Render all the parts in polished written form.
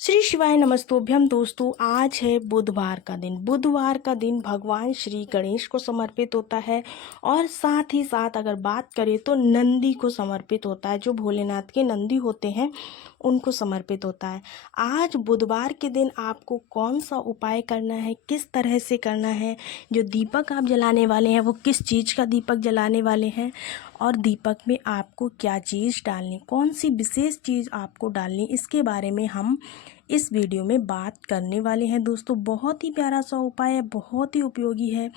श्री शिवाय नमस्तोभ्यम दोस्तों। आज है बुधवार का दिन। बुधवार का दिन भगवान श्री गणेश को समर्पित होता है और साथ ही साथ अगर बात करें तो नंदी को समर्पित होता है। जो भोलेनाथ के नंदी होते हैं उनको समर्पित होता है। आज बुधवार के दिन आपको कौन सा उपाय करना है, किस तरह से करना है, जो दीपक आप जलाने वाले हैं वो किस चीज़ का दीपक जलाने वाले हैं और दीपक में आपको क्या चीज़ डालनी, कौन सी विशेष चीज़ आपको डालनी, इसके बारे में हम इस वीडियो में बात करने वाले हैं। दोस्तों बहुत ही प्यारा सा उपाय है, बहुत ही उपयोगी है।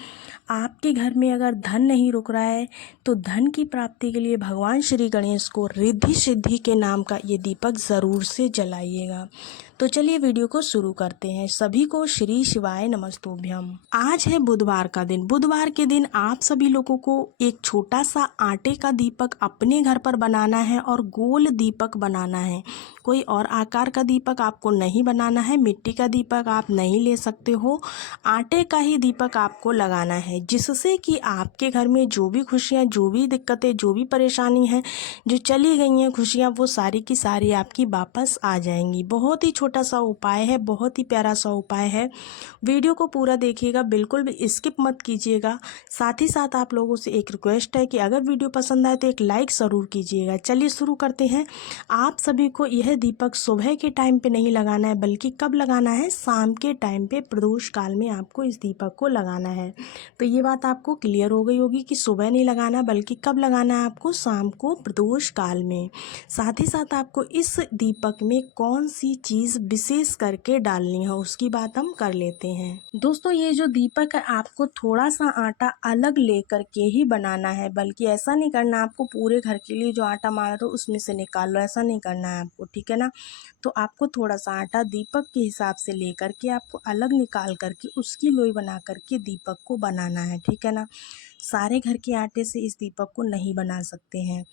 आपके घर में अगर धन नहीं रुक रहा है तो धन की प्राप्ति के लिए भगवान श्री गणेश को रिद्धि सिद्धि के नाम का ये दीपक ज़रूर से जलाइएगा। तो चलिए वीडियो को शुरू करते हैं। सभी को श्री शिवाय नमस्तोभ्यम। आज है बुधवार का दिन। बुधवार के दिन आप सभी लोगों को एक छोटा सा आटे का दीपक अपने घर पर बनाना है और गोल दीपक बनाना है। कोई और आकार का दीपक आपको नहीं बनाना है। मिट्टी का दीपक आप नहीं ले सकते हो। आटे का ही दीपक आपको लगाना है, जिससे कि आपके घर में जो भी खुशियाँ, जो भी दिक्कतें, जो भी परेशानी है, जो चली गई हैं खुशियाँ, वो सारी की सारी आपकी वापस आ जाएंगी। बहुत ही छोटा सा उपाय है, बहुत ही प्यारा सा उपाय है। वीडियो को पूरा देखिएगा, बिल्कुल भी स्किप मत कीजिएगा। साथ ही साथ आप लोगों से एक रिक्वेस्ट है कि अगर वीडियो पसंद आए तो एक लाइक ज़रूर कीजिएगा। चलिए शुरू करते हैं। आप सभी को यह दीपक सुबह के टाइम पे नहीं लगाना है, बल्कि कब लगाना है, शाम के टाइम पे प्रदोष काल में आपको इस दीपक को लगाना है। तो ये बात आपको क्लियर हो गई होगी कि सुबह नहीं लगाना, बल्कि कब लगाना है, आपको शाम को प्रदोष काल में। साथ ही साथ आपको इस दीपक में कौन सी चीज़ विशेष करके डालनी है उसकी बात हम कर लेते हैं। दोस्तों ये जो दीपक है आपको थोड़ा सा आटा अलग लेकर के ही बनाना है, बल्कि ऐसा नहीं करना आपको पूरे घर के लिए जो आटा मारा तो उसमें से निकाल लो, ऐसा नहीं करना है आपको, ठीक है ना। तो आपको थोड़ा सा आटा दीपक के हिसाब से लेकर के आपको अलग निकाल करके उसकी लोई बना करके दीपक को बनाना है, ठीक है ना। सारे घर के आटे से इस दीपक को नहीं बना सकते हैं।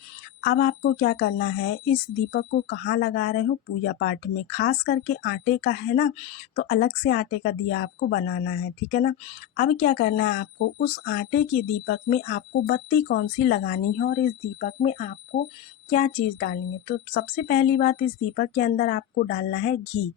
अब आपको क्या करना है, इस दीपक को कहाँ लगा रहे हो, पूजा पाठ में, खास करके आटे का है ना, तो अलग से आटे का दिया आपको बनाना है, ठीक है ना। अब क्या करना है, आपको उस आटे के दीपक में आपको बत्ती कौन सी लगानी है और इस दीपक में आपको क्या चीज़ डालनी है। तो सबसे पहली बात, इस दीपक के अंदर आपको डालना है घी।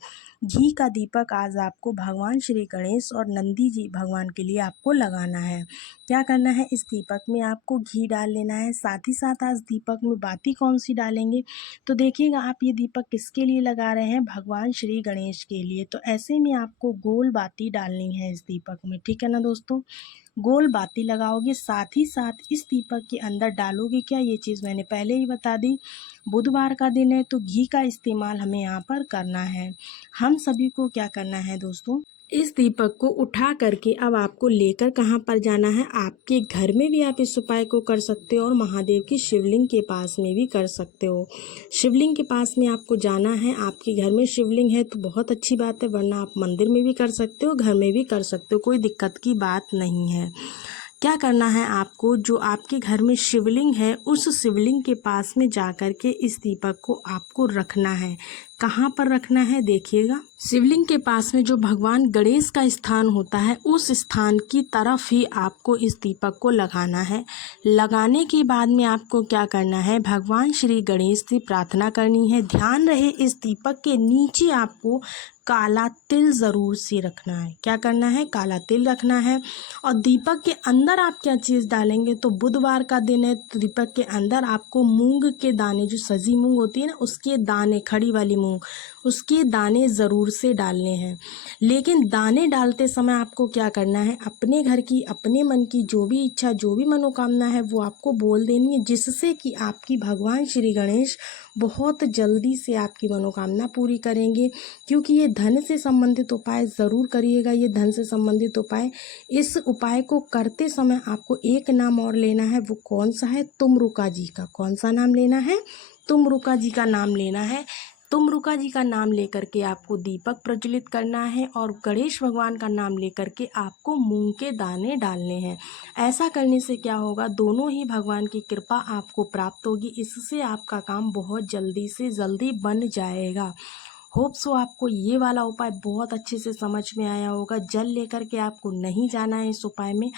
घी का दीपक आज आपको भगवान श्री गणेश और नंदी जी भगवान के लिए आपको लगाना है। क्या करना है, इस दीपक में आपको घी डाल लेना है। साथ ही साथ आज दीपक में बाती कौन सी डालेंगे, तो देखिएगा आप ये दीपक किसके लिए लगा रहे हैं, भगवान श्री गणेश के लिए। तो ऐसे में आपको गोल बाती डालनी है इस दीपक में, ठीक है ना दोस्तों। गोल बाती लगाओगे, साथ ही साथ इस दीपक के अंदर डालोगे क्या, ये चीज़ मैंने पहले ही बता दी। बुधवार का दिन है तो घी का इस्तेमाल हमें यहाँ पर करना है। हम सभी को क्या करना है दोस्तों, इस दीपक को उठा करके अब आपको लेकर कहाँ पर जाना है, आपके घर में भी आप इस उपाय को कर सकते हो और महादेव की शिवलिंग के पास में भी कर सकते हो। शिवलिंग के पास में आपको जाना है। आपके घर में शिवलिंग है तो बहुत अच्छी बात है, वरना आप मंदिर में भी कर सकते हो, घर में भी कर सकते हो, कोई दिक्कत की बात नहीं है। क्या करना है आपको, जो आपके घर में शिवलिंग है उस शिवलिंग के पास में जा कर के इस दीपक को आपको रखना है। कहाँ पर रखना है देखिएगा, शिवलिंग के पास में जो भगवान गणेश का स्थान होता है उस स्थान की तरफ ही आपको इस दीपक को लगाना है। लगाने के बाद में आपको क्या करना है, भगवान श्री गणेश से प्रार्थना करनी है। ध्यान रहे इस दीपक के नीचे आपको काला तिल ज़रूर से रखना है। क्या करना है, काला तिल रखना है। और दीपक के अंदर आप क्या चीज़ डालेंगे, तो बुधवार का दिन है तो दीपक के अंदर आपको मूंग के दाने, जो सजी मूंग होती है ना उसके दाने, खड़ी वाली मूंग, उसके दाने ज़रूर से डालने हैं। लेकिन दाने डालते समय आपको क्या करना है, अपने घर की, अपने मन की जो भी इच्छा, जो भी मनोकामना है वो आपको बोल देनी है, जिससे कि आपकी भगवान श्री गणेश बहुत जल्दी से आपकी मनोकामना पूरी करेंगे। क्योंकि ये धन से संबंधित उपाय ज़रूर करिएगा, ये धन से संबंधित उपाय। इस उपाय को करते समय आपको एक नाम और लेना है, वो कौन सा है, तुमरुका जी का। कौन सा नाम लेना है, तुमरुका जी का नाम लेना है। तुमरुका जी का नाम लेकर के आपको दीपक प्रज्वलित करना है और गणेश भगवान का नाम लेकर के आपको मूंग के दाने डालने हैं। ऐसा करने से क्या होगा, दोनों ही भगवान की कृपा आपको प्राप्त होगी। इससे आपका काम बहुत जल्दी से जल्दी बन जाएगा। होप सो आपको ये वाला उपाय बहुत अच्छे से समझ में आया होगा। जल लेकर के आपको नहीं जाना है इस उपाय में।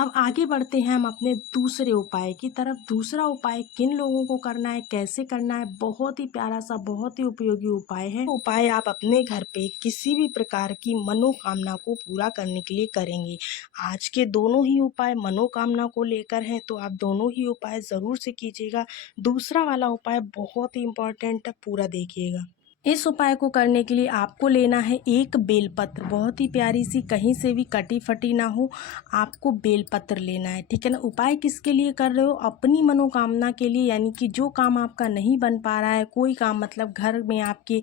अब आगे बढ़ते हैं हम अपने दूसरे उपाय की तरफ। दूसरा उपाय किन लोगों को करना है, कैसे करना है, बहुत ही प्यारा सा, बहुत ही उपयोगी उपाय है। उपाय आप अपने घर पे किसी भी प्रकार की मनोकामना को पूरा करने के लिए करेंगे। आज के दोनों ही उपाय मनोकामना को लेकर हैं, तो आप दोनों ही उपाय ज़रूर से कीजिएगा। दूसरा वाला उपाय बहुत ही इम्पोर्टेंट है, पूरा देखिएगा। इस उपाय को करने के लिए आपको लेना है एक बेलपत्र, बहुत ही प्यारी सी, कहीं से भी कटी फटी ना हो, आपको बेलपत्र लेना है, ठीक है ना। उपाय किसके लिए कर रहे हो? अपनी मनोकामना के लिए, यानी कि जो काम आपका नहीं बन पा रहा है, कोई काम मतलब घर में आपकी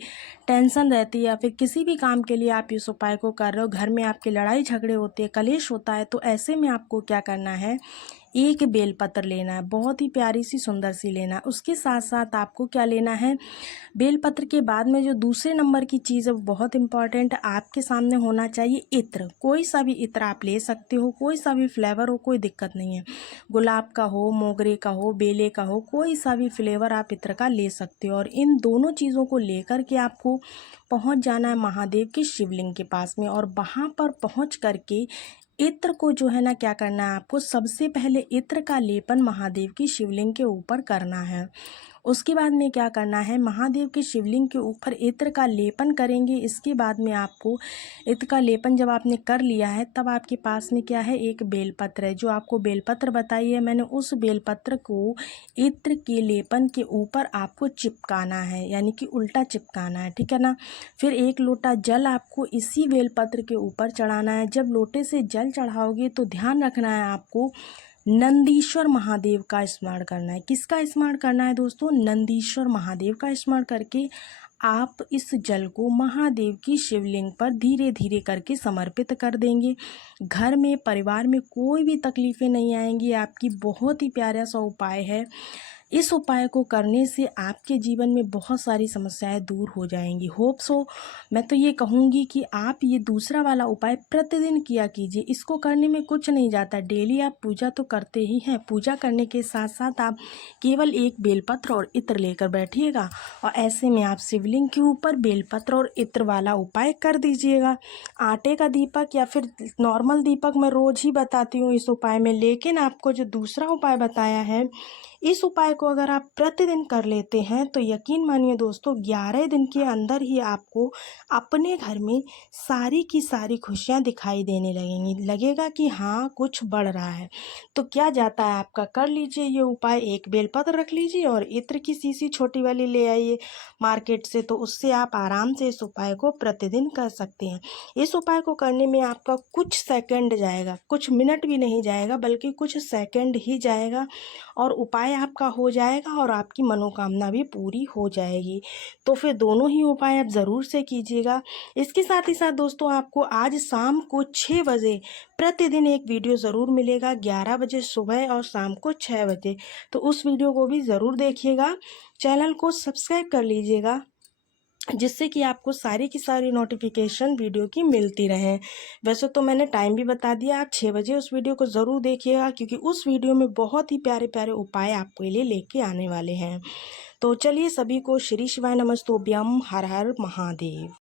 टेंशन रहती है या फिर किसी भी काम के लिए आप इस उपाय को कर रहे हो, घर में आपके लड़ाई झगड़े होते हैं, कलेश होता है, तो ऐसे में आपको क्या करना है, एक बेलपत्र लेना है, बहुत ही प्यारी सी, सुंदर सी लेना है। उसके साथ साथ आपको क्या लेना है, बेलपत्र के बाद में जो दूसरे नंबर की चीज़ है वो बहुत इंपॉर्टेंट है, आपके सामने होना चाहिए इत्र। कोई सा भी इत्र आप ले सकते हो, कोई सा भी फ्लेवर हो, कोई दिक्कत नहीं है। गुलाब का हो, मोगरे का हो, बेले का हो, कोई सा भी फ्लेवर आप इत्र का ले सकते हो। और इन दोनों चीज़ों को लेकर के आपको पहुंच जाना है महादेव के शिवलिंग के पास में, और वहाँ पर पहुंच करके इत्र को जो है ना, क्या करना है आपको, सबसे पहले इत्र का लेपन महादेव की शिवलिंग के ऊपर करना है। उसके बाद में क्या करना है, महादेव के शिवलिंग के ऊपर इत्र का लेपन करेंगे। इसके बाद में आपको इत्र का लेपन जब आपने कर लिया है, तब आपके पास में क्या है, एक बेलपत्र है। जो आपको बेलपत्र बताई है मैंने, उस बेलपत्र को इत्र के लेपन के ऊपर आपको चिपकाना है, यानी कि उल्टा चिपकाना है, ठीक है ना। फिर एक लोटा जल आपको इसी बेलपत्र के ऊपर चढ़ाना है। जब लोटे से जल चढ़ाओगे तो ध्यान रखना है आपको, नंदीश्वर महादेव का स्मरण करना है। किसका स्मरण करना है दोस्तों? नंदीश्वर महादेव का स्मरण करके आप इस जल को महादेव की शिवलिंग पर धीरे धीरे करके समर्पित कर देंगे। घर में, परिवार में कोई भी तकलीफ़ें नहीं आएंगी आपकी। बहुत ही प्यारा सा उपाय है। इस उपाय को करने से आपके जीवन में बहुत सारी समस्याएं दूर हो जाएंगी। होप सो, मैं तो ये कहूँगी कि आप ये दूसरा वाला उपाय प्रतिदिन किया कीजिए। इसको करने में कुछ नहीं जाता, डेली आप पूजा तो करते ही हैं। पूजा करने के साथ साथ आप केवल एक बेलपत्र और इत्र लेकर बैठिएगा, और ऐसे में आप शिवलिंग के ऊपर बेलपत्र और इत्र वाला उपाय कर दीजिएगा। आटे का दीपक या फिर नॉर्मल दीपक मैं रोज़ ही बताती हूँ इस उपाय में, लेकिन आपको जो दूसरा उपाय बताया है, इस उपाय को अगर आप प्रतिदिन कर लेते हैं तो यकीन मानिए दोस्तों, 11 दिन के अंदर ही आपको अपने घर में सारी की सारी खुशियां दिखाई देने लगेंगी। लगेगा कि हाँ, कुछ बढ़ रहा है। तो क्या जाता है आपका, कर लीजिए ये उपाय। एक बेलपत्र रख लीजिए और इत्र की शीशी छोटी वाली ले आइए मार्केट से, तो उससे आप आराम से इस उपाय को प्रतिदिन कर सकते हैं। इस उपाय को करने में आपका कुछ सेकंड जाएगा, कुछ मिनट भी नहीं जाएगा, बल्कि कुछ सेकंड ही जाएगा, और उपाय आपका हो जाएगा और आपकी मनोकामना भी पूरी हो जाएगी। तो फिर दोनों ही उपाय आप ज़रूर से कीजिएगा। इसके साथ ही साथ दोस्तों, आपको आज शाम को 6 बजे प्रतिदिन एक वीडियो ज़रूर मिलेगा, 11 बजे सुबह और शाम को 6 बजे। तो उस वीडियो को भी ज़रूर देखिएगा। चैनल को सब्सक्राइब कर लीजिएगा, जिससे कि आपको सारी की सारी नोटिफिकेशन वीडियो की मिलती रहें। वैसे तो मैंने टाइम भी बता दिया, आप 6 बजे उस वीडियो को ज़रूर देखिएगा, क्योंकि उस वीडियो में बहुत ही प्यारे प्यारे उपाय आपके लिए लेके आने वाले हैं। तो चलिए, सभी को श्री शिवाय नमस्तुभ्यम, हर हर महादेव।